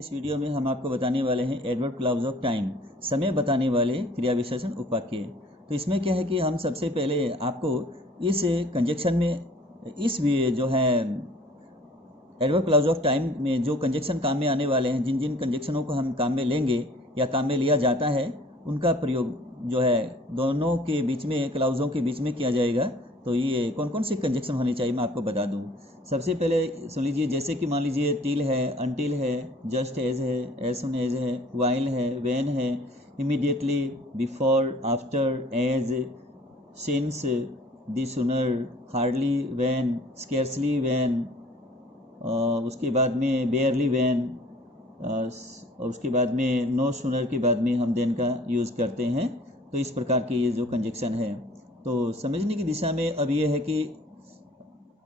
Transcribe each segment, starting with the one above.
इस वीडियो में हम आपको बताने वाले हैं एडवर्ब क्लाउज ऑफ टाइम, समय बताने वाले क्रिया विशेषण उपवाक्य। तो इसमें क्या है कि हम सबसे पहले आपको इस कंजक्शन में इस भी जो है एडवर्ब क्लाउज ऑफ टाइम में जो कंजक्शन काम में आने वाले हैं, जिन जिन कंजक्शनों को हम काम में लेंगे या काम में लिया जाता है, उनका प्रयोग जो है दोनों के बीच में, क्लाउजों के बीच में किया जाएगा। तो ये कौन कौन से कंजक्शन होने चाहिए मैं आपको बता दूं। सबसे पहले सुन लीजिए, जैसे कि मान लीजिए टिल है, अनटिल है, जस्ट एज है, एज सुन एज है, वाइल है, व्हेन है, immediately, before, after, as, since, the sooner, hardly when, scarcely when, उसके बाद में बेयरली व्हेन, और उसके बाद में नो सूनर के बाद में हम देन का यूज़ करते हैं। तो इस प्रकार के ये जो कंजक्शन है, तो समझने की दिशा में अब ये है कि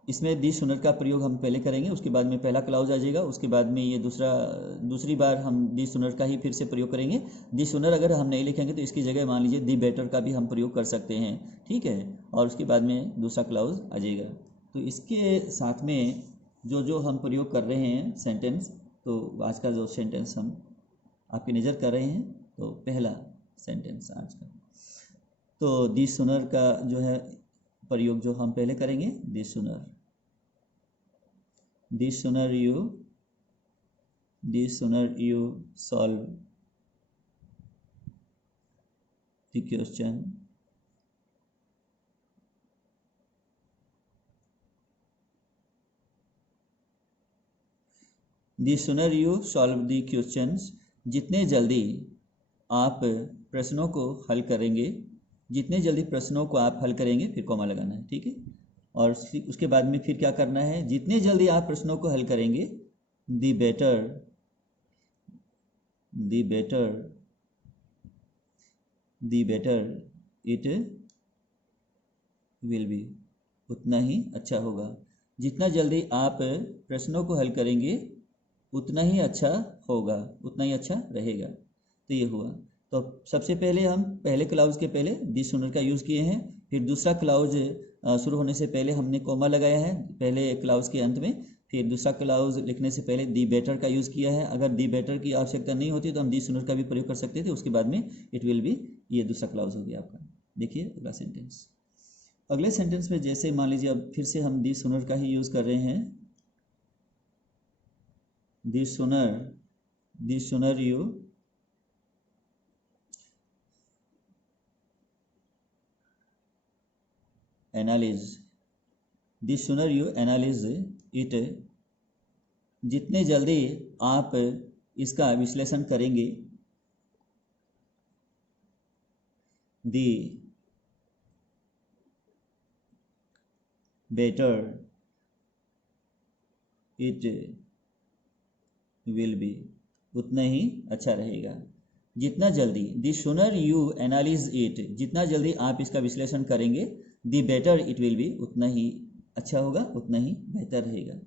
इसमें दी सूनर का प्रयोग हम पहले करेंगे, उसके बाद में पहला क्लाउज आ जाएगा, उसके बाद में ये दूसरी बार हम दी सूनर का ही फिर से प्रयोग करेंगे। दी सूनर अगर हम नहीं लिखेंगे तो इसकी जगह मान लीजिए दी बेटर का भी हम प्रयोग कर सकते हैं, ठीक है। और उसके बाद में दूसरा क्लाउज आ जाएगा। तो इसके साथ में जो जो हम प्रयोग कर रहे हैं सेंटेंस, तो आज का जो सेंटेंस हम आपकी नज़र कर रहे हैं, तो पहला सेंटेंस आज का, तो दी सूनर का जो है प्रयोग जो हम पहले करेंगे, the sooner, the sooner you solve the question, the sooner you solve the questions, जितने जल्दी आप प्रश्नों को हल करेंगे, जितने जल्दी प्रश्नों को आप हल करेंगे, फिर कॉमा लगाना है, ठीक है। और उसके बाद में फिर क्या करना है, जितने जल्दी आप प्रश्नों को हल करेंगे, दी बेटर इट विल बी, उतना ही अच्छा होगा। जितना जल्दी आप प्रश्नों को हल करेंगे उतना ही अच्छा होगा, उतना ही अच्छा रहेगा। तो ये हुआ। तो सबसे पहले हम पहले क्लाउज के पहले दी सूनर का यूज़ किए हैं, फिर दूसरा क्लाउज शुरू होने से पहले हमने कोमा लगाया है पहले क्लाउज के अंत में, फिर दूसरा क्लाउज लिखने से पहले दी बेटर का यूज़ किया है। अगर दी बेटर की आवश्यकता नहीं होती तो हम दी सूनर का भी प्रयोग कर सकते थे। उसके बाद में इट विल बी, ये दूसरा क्लाउज हो गया आपका। देखिए अगला सेंटेंस। अगले सेंटेंस में जैसे मान लीजिए अब फिर से हम दी सूनर का ही यूज़ कर रहे हैं, दी सूनर यू एनालिज इट, जितने जल्दी आप इसका विश्लेषण करेंगे, दी बेटर इट विल बी, उतना ही अच्छा रहेगा। जितना जल्दी, दी सूनर यू एनालिज इट, जितना जल्दी आप इसका विश्लेषण करेंगे, दी बेटर इट विल बी, उतना ही अच्छा होगा, उतना ही बेहतर रहेगा।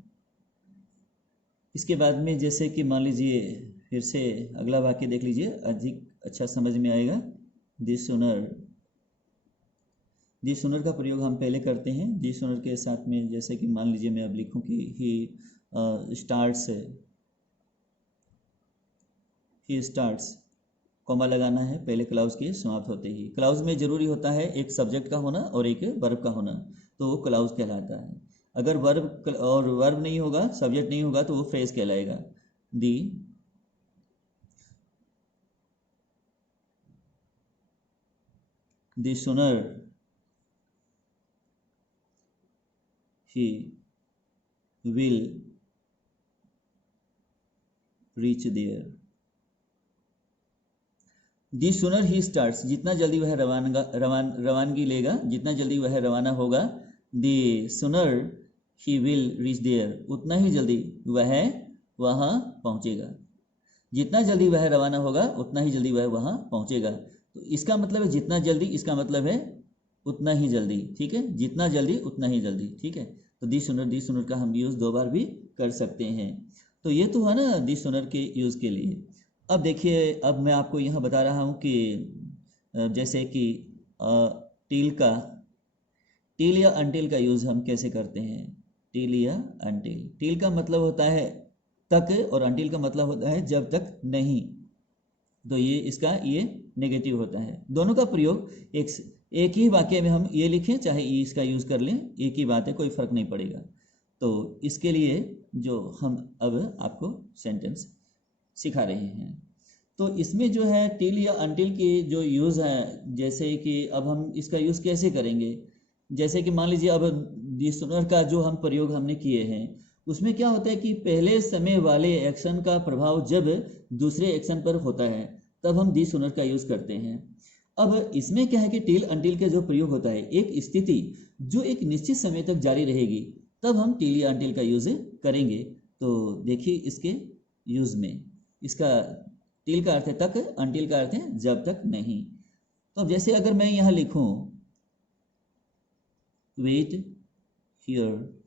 इसके बाद में जैसे कि मान लीजिए फिर से अगला वाक्य देख लीजिए, अधिक अच्छा समझ में आएगा। दी सूनर का प्रयोग हम पहले करते हैं। दी सूनर के साथ में जैसे कि मान लीजिए मैं अब लिखूं कि ही स्टार्ट्स, कॉमा लगाना है पहले क्लाउज के समाप्त होते ही। क्लाउज में जरूरी होता है एक सब्जेक्ट का होना और एक वर्ब का होना, तो वो क्लाउज कहलाता है। अगर वर्ब नहीं होगा, सब्जेक्ट नहीं होगा, तो वो फ्रेज कहलाएगा। The sooner he will reach there, the sooner he starts, जितना जल्दी वह रवानगी लेगा, जितना जल्दी वह रवाना होगा, the sooner he will reach there, उतना ही जल्दी वह वहाँ पहुँचेगा। जितना जल्दी वह रवाना होगा उतना ही जल्दी वह वहाँ पहुँचेगा। तो इसका मतलब है जितना जल्दी, इसका मतलब है उतना ही जल्दी, ठीक है। जितना जल्दी उतना ही जल्दी, ठीक है। तो दी सूनर का हम यूज़ दो बार भी कर सकते हैं। तो ये तो है ना दी सूनर के यूज़ के लिए। अब देखिए, अब मैं आपको यहाँ बता रहा हूँ कि जैसे कि टिल या अनटिल का यूज़ हम कैसे करते हैं। टिल या अनटिल, टिल का मतलब होता है तक, और अनटिल का मतलब होता है जब तक नहीं। तो ये इसका ये नेगेटिव होता है। दोनों का प्रयोग एक ही वाक्य में हम ये लिखें चाहे इसका यूज़ कर लें, एक ही बात है, कोई फर्क नहीं पड़ेगा। तो इसके लिए जो हम अब आपको सेंटेंस सिखा रहे हैं, तो इसमें जो है टिल या अनटिल की जो यूज़ है, जैसे कि अब हम इसका यूज़ कैसे करेंगे, जैसे कि मान लीजिए अब दिसुनर का जो हम प्रयोग हमने किए हैं, उसमें क्या होता है कि पहले समय वाले एक्शन का प्रभाव जब दूसरे एक्शन पर होता है तब हम दिसुनर का यूज़ करते हैं। अब इसमें क्या है कि टिल अनटिल का जो प्रयोग होता है, एक स्थिति जो एक निश्चित समय तक जारी रहेगी तब हम टिल या अनटिल का यूज़ करेंगे। तो देखिए इसके यूज़ में, इसका टिल का अर्थ है तक, अनटिल का अर्थ है जब तक नहीं। तो अब जैसे अगर मैं यहाँ लिखूं वेट हियर,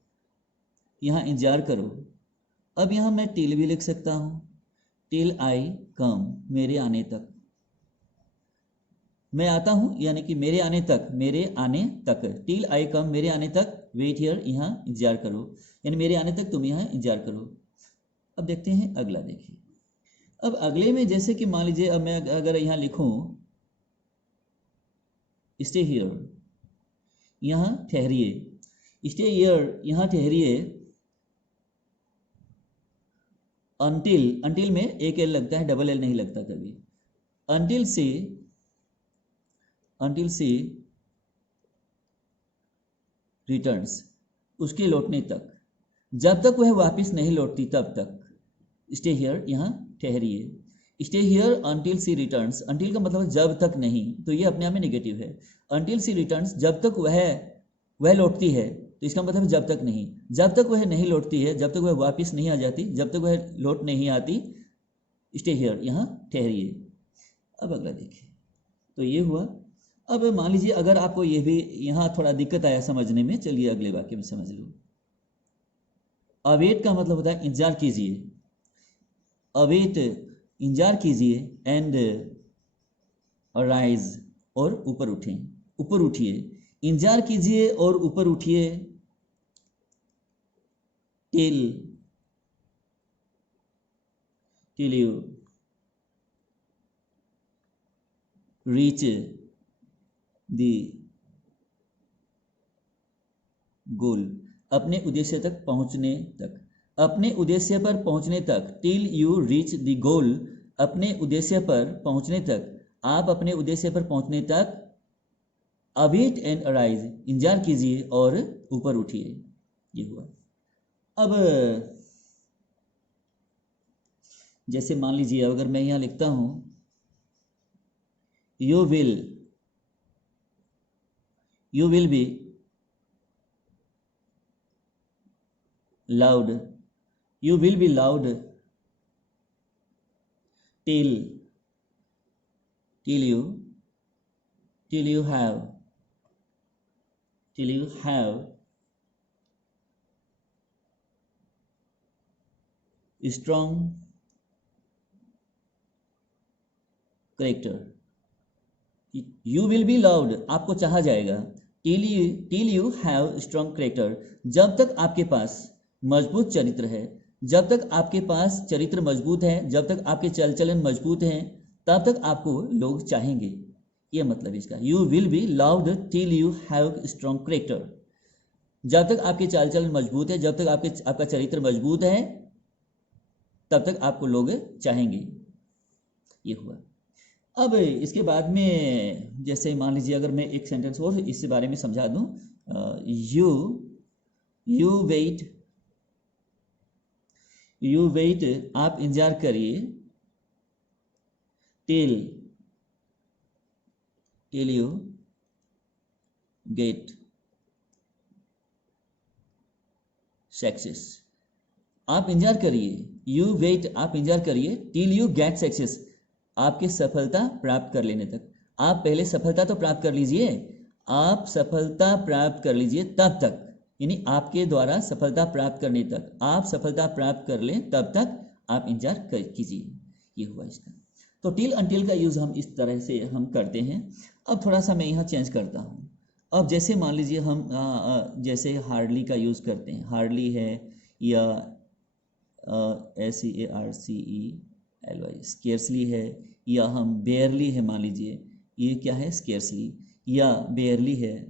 यहाँ इंतजार करो, अब यहाँ मैं टिल भी लिख सकता हूँ, टिल आई कम, मेरे आने तक। मैं आता हूँ यानी कि मेरे आने तक, मेरे आने तक, टिल आई कम, मेरे आने तक, वेट हियर, यहाँ इंतजार करो, यानी मेरे आने तक तुम यहाँ इंतजार करो। अब देखते हैं अगला। देखिए अब अगले में जैसे कि मान लीजिए अब मैं अगर यहाँ लिखूं स्टे हियर, यहाँ ठहरिए, स्टे हियर, यहाँ ठहरिए, अनटिल, अनटिल में एक एल लगता है, डबल एल नहीं लगता कभी, अनटिल सी रिटर्न्स, उसके लौटने तक, जब तक वह वापस नहीं लौटती तब तक। स्टे हियर, यहाँ ठहरिए, stay here until she returns, until का मतलब जब तक नहीं, तो ये अपने आप में नेगेटिव है। अनटिल सी रिटर्न्स, जब तक वह लौटती है, तो इसका मतलब जब तक नहीं, जब तक वह नहीं लौटती है, जब तक वह वापस नहीं आ जाती, जब तक वह लौट नहीं आती, स्टे हियर, यहाँ ठहरिए। अब अगला देखिए, तो ये हुआ। अब मान लीजिए अगर आपको ये भी यहाँ थोड़ा दिक्कत आया समझने में, चलिए अगले वाक्य में समझ लो। अवेट का मतलब होता है इंतजार कीजिए, अवेट इंतजार कीजिए, एंड अराइज और ऊपर उठें, ऊपर उठिए, इंतजार कीजिए और ऊपर उठिए, टिल यू रीच दी गोल, अपने उद्देश्य तक पहुंचने तक, अपने उद्देश्य पर पहुंचने तक, till you reach the goal, अपने उद्देश्य पर पहुंचने तक, आप अपने उद्देश्य पर पहुंचने तक, अवेट एंड अराइज, इंतजार कीजिए और ऊपर उठिए। ये हुआ। अब जैसे मान लीजिए अगर मैं यहां लिखता हूं you will be loud, you will be loud till you have strong character, you will be loud, आपको चाहा जाएगा, till you have strong character, जब तक आपके पास मजबूत चरित्र है, जब तक आपके पास चरित्र मजबूत है, जब तक आपके चल चलन मजबूत हैं, तब तक आपको लोग चाहेंगे। ये मतलब इसका, you will be loud till you have strong character, जब तक आपके चाल चलन मजबूत है, जब तक आपका चरित्र मजबूत है, तब तक आपको लोग चाहेंगे। ये हुआ। अब इसके बाद में जैसे मान लीजिए अगर मैं एक सेंटेंस और इसके बारे में समझा दूं, यू वेट, आप इंतजार करिए, टिल यू गेट सक्सेस, आप इंतजार करिए, यू वेट, आप इंतजार करिए, टिल यू गेट सक्सेस, आपके सफलता प्राप्त कर लेने तक। आप पहले सफलता तो प्राप्त कर लीजिए, आप सफलता प्राप्त कर लीजिए तब तक, यानी आपके द्वारा सफलता प्राप्त करने तक, आप सफलता प्राप्त कर लें तब तक आप इंतजार कीजिए। ये हुआ इसका। तो टिल अनटिल का यूज़ हम इस तरह से हम करते हैं। अब थोड़ा सा मैं यहाँ चेंज करता हूँ। अब जैसे मान लीजिए हम जैसे हार्डली का यूज़ करते हैं, हार्डली है या SCARCELY, स्केर्सली है, या हम बेयरली है, मान लीजिए ये क्या है, स्केर्सली, या बेयरली है,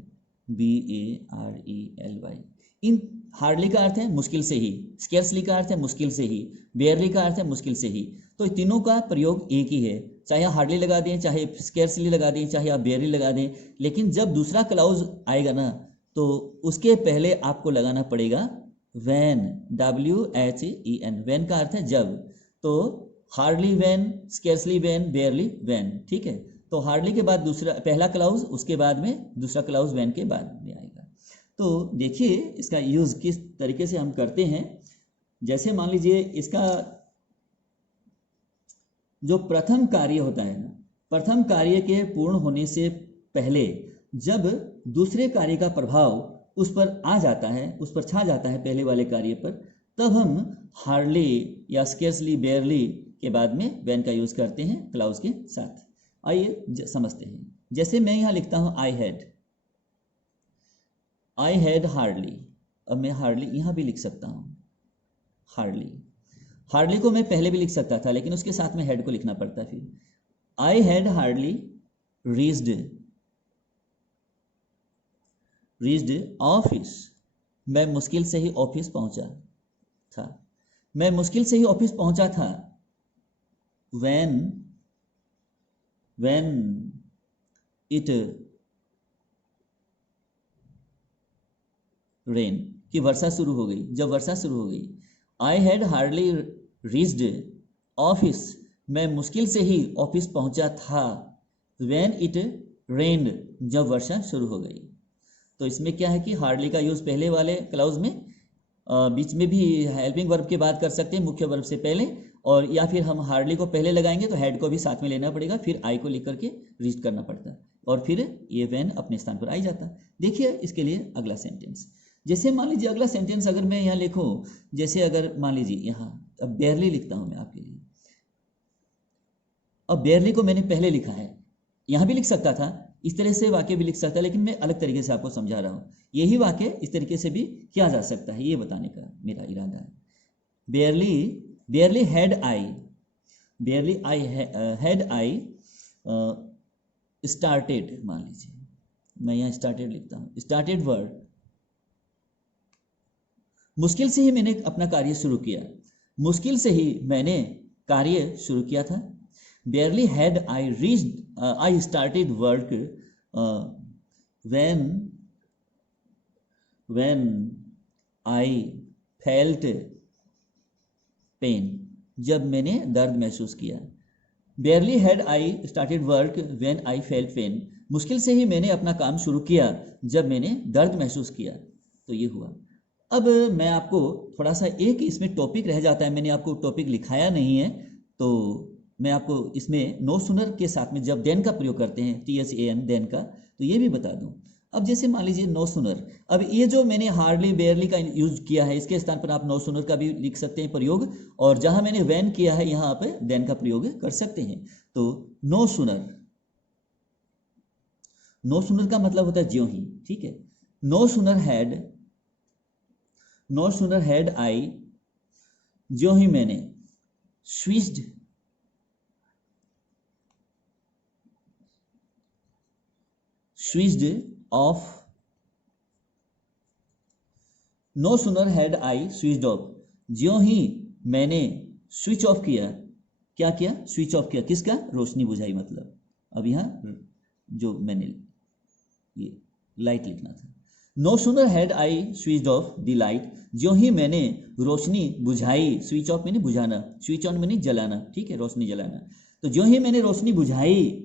BARELY। इन हार्डली का अर्थ है मुश्किल से ही, स्केर्सली का अर्थ है मुश्किल से ही, बेयरली का अर्थ है मुश्किल से ही। तो तीनों का प्रयोग एक ही है, चाहे आप हार्डली लगा दें, चाहे स्केर्सली लगा दें, चाहे आप बेयरली लगा दें, लेकिन जब दूसरा क्लाउज आएगा ना तो उसके पहले आपको लगाना पड़ेगा वैन, WHEN। वैन का अर्थ है जब, तो hardly when, scarcely when, barely when, ठीक है। तो हार्डली के बाद दूसरा पहला क्लाउज, उसके बाद में दूसरा क्लाउज वैन के बाद में आएगा। तो देखिए इसका यूज किस तरीके से हम करते हैं। जैसे मान लीजिए इसका जो प्रथम कार्य होता है ना, प्रथम कार्य के पूर्ण होने से पहले जब दूसरे कार्य का प्रभाव उस पर आ जाता है, उस पर छा जाता है पहले वाले कार्य पर, तब हम हार्डली या स्केर्सली, बेयरली के बाद में वैन का यूज करते हैं क्लाउज के साथ। आइए समझते हैं। जैसे मैं यहाँ लिखता हूँ आई हैड हार्डली। अब मैं हार्डली यहाँ भी लिख सकता हूँ, हार्डली को मैं पहले भी लिख सकता था, लेकिन उसके साथ में हेड को लिखना पड़ता। फिर I had hardly reached office. मैं मुश्किल से ही ऑफिस पहुंचा था, मैं मुश्किल से ही ऑफिस पहुंचा था। when it rain, कि वर्षा शुरू हो गई, जब वर्षा शुरू हो गई। I had hardly reached office, मैं मुश्किल से ही ऑफिस पहुंचा था। when it rained, जब वर्षा शुरू हो गई। तो इसमें क्या है कि हार्डली का यूज पहले वाले क्लाउज में, बीच में भी हेल्पिंग वर्ब के बाद कर सकते हैं, मुख्य वर्ब से पहले, और या फिर हम हार्डली को पहले लगाएंगे तो हेड को भी साथ में लेना पड़ेगा, फिर आई को लेकर के रीच करना पड़ता है, और फिर ये वैन अपने स्थान पर आई जाता। देखिए इसके लिए अगला सेंटेंस। जैसे मान लीजिए अगला सेंटेंस अगर मैं यहाँ लिखूँ, जैसे अगर मान लीजिए यहाँ, अब बेयरली लिखता हूँ मैं आपके लिए। अब बेयरली को मैंने पहले लिखा है, यहाँ भी लिख सकता था, इस तरह से वाक्य भी लिख सकता है, लेकिन मैं अलग तरीके से आपको समझा रहा हूँ। यही वाक्य इस तरीके से भी किया जा सकता है, ये बताने का मेरा इरादा है। बेयरली हैड आई स्टार्टेड, मान लीजिए मैं यहाँ स्टार्टेड लिखता हूँ, स्टार्टेड वर्ड, मुश्किल से ही मैंने अपना कार्य शुरू किया, मुश्किल से ही मैंने कार्य शुरू किया था। Barely had I reached, I started work when I felt pain, जब मैंने दर्द महसूस किया। Barely had I started work when I felt pain, मुश्किल से ही मैंने अपना काम शुरू किया जब मैंने दर्द महसूस किया। तो ये हुआ। अब मैं आपको थोड़ा सा, एक इसमें टॉपिक रह जाता है, मैंने आपको टॉपिक लिखाया नहीं है, तो मैं आपको इसमें नो सुनर के साथ में जब देन का प्रयोग करते हैं, THAN देन का, तो ये भी बता दूं। अब जैसे मान लीजिए नो सुनर, अब ये जो मैंने हार्डली बेयरली का यूज किया है, इसके स्थान पर आप नो सुनर का भी लिख सकते हैं प्रयोग, और जहां मैंने वैन किया है यहाँ आप देन का प्रयोग कर सकते हैं। तो नो सुनर का मतलब होता है ज्यों ही, ठीक है। नो सुनर हैड आई, ज्यों ही मैंने switched off, no sooner had I switched off, ज्यों ही मैंने स्विच ऑफ किया, क्या किया, स्विच ऑफ किया, किसका, रोशनी बुझाई। मतलब अब यहाँ जो मैंने ये लाइट लिखना था, no sooner had I switched off the light, ज्यों ही मैंने रोशनी बुझाई, स्विच ऑफ मैंने बुझाना, स्विच ऑन मैंने जलाना, ठीक है, रोशनी जलाना। तो ज्यों ही मैंने रोशनी बुझाई,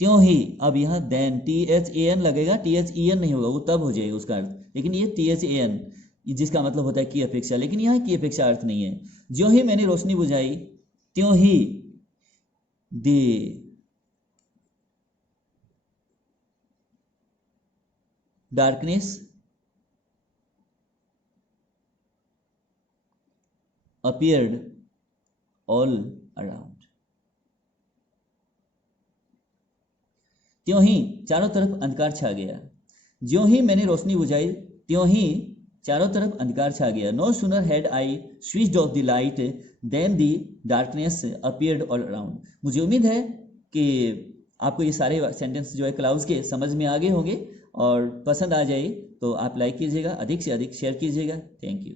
त्यों ही, अब यहाँ देन THAN लगेगा, THEN नहीं होगा, वो तब हो जाएगा उसका अर्थ, लेकिन ये THAN जिसका मतलब होता है की अपेक्षा, लेकिन यहाँ की अपेक्षा अर्थ नहीं है। ज्यों ही मैंने रोशनी बुझाई, त्यों ही the darkness appeared all around, त्यों ही चारों तरफ अंधकार छा गया। ज्यों ही मैंने रोशनी बुझाई, त्यों ही चारों तरफ अंधकार छा गया। No sooner had I switched off the light then the darkness appeared all around. मुझे उम्मीद है कि आपको ये सारे सेंटेंस जो है क्लाउड्स के समझ में आ गए होंगे, और पसंद आ जाए तो आप लाइक कीजिएगा, अधिक से अधिक शेयर कीजिएगा। Thank you.